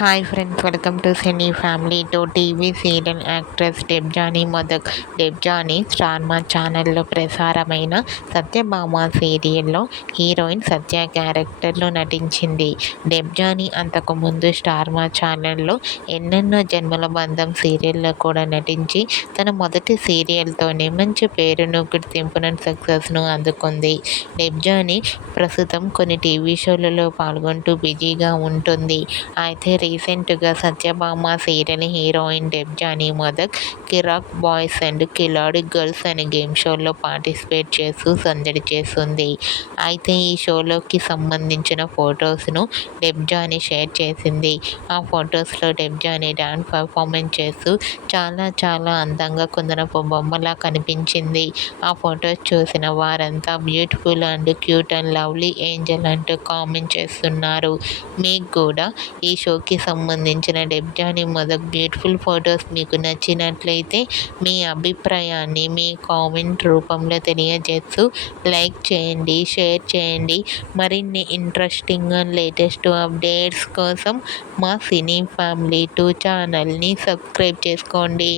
Hi friends, welcome to cine family. TV serial actress Debjani Modak. Debjani star Maa ఛానల్లో ప్రసారమైన సత్యభామ సీరియల్లో heroine సత్య క్యారెక్టర్లో నటించింది. డెబ్జానీ అంతకుముందు స్టార్ మా ఛానల్లో ఎన్నెన్నో జన్మల బంధం సీరియల్లో కూడా నటించి తన మొదటి సీరియల్తోనే మంచి పేరును, గుర్తింపును, సక్సెస్ను అందుకుంది. డెబ్జానీ ప్రస్తుతం కొన్ని టీవీ షోలలో పాల్గొంటూ బిజీగా ఉంటుంది. అయితే రీసెంట్గా Satyabhama serial heroine Debjani Modak Kiraak boys and Khiladi girls అనే గేమ్ షోలో పార్టిసిపేట్ చేస్తూ సందడి చేస్తుంది. అయితే ఈ షోలోకి సంబంధించిన ఫొటోస్ను డెబ్జానీ షేర్ చేసింది. ఆ ఫొటోస్లో డెబ్జానీ డాన్స్ పర్ఫార్మెన్స్ చేస్తూ చాలా అందంగా కుందనపు బొమ్మలా కనిపించింది. ఆ ఫొటోస్ చూసిన వారంతా beautiful and cute and lovely Angel అంటూ కామెంట్ చేస్తున్నారు. మీకు కూడా ఈ షోకి సంబంధించిన డెబ్జానీ మొదక్ బ్యూటిఫుల్ ఫొటోస్ మీకు నచ్చినట్లయితే మీ అభిప్రాయాన్ని మీ కామెంట్ రూపంలో తెలియజేస్తూ లైక్ చేయండి, షేర్ చేయండి. మరిన్ని ఇంట్రెస్టింగ్ అండ్ లేటెస్ట్ అప్డేట్స్ కోసం మా సినీ ఫ్యామిలీ 2 ఛానల్ని సబ్స్క్రైబ్ చేసుకోండి.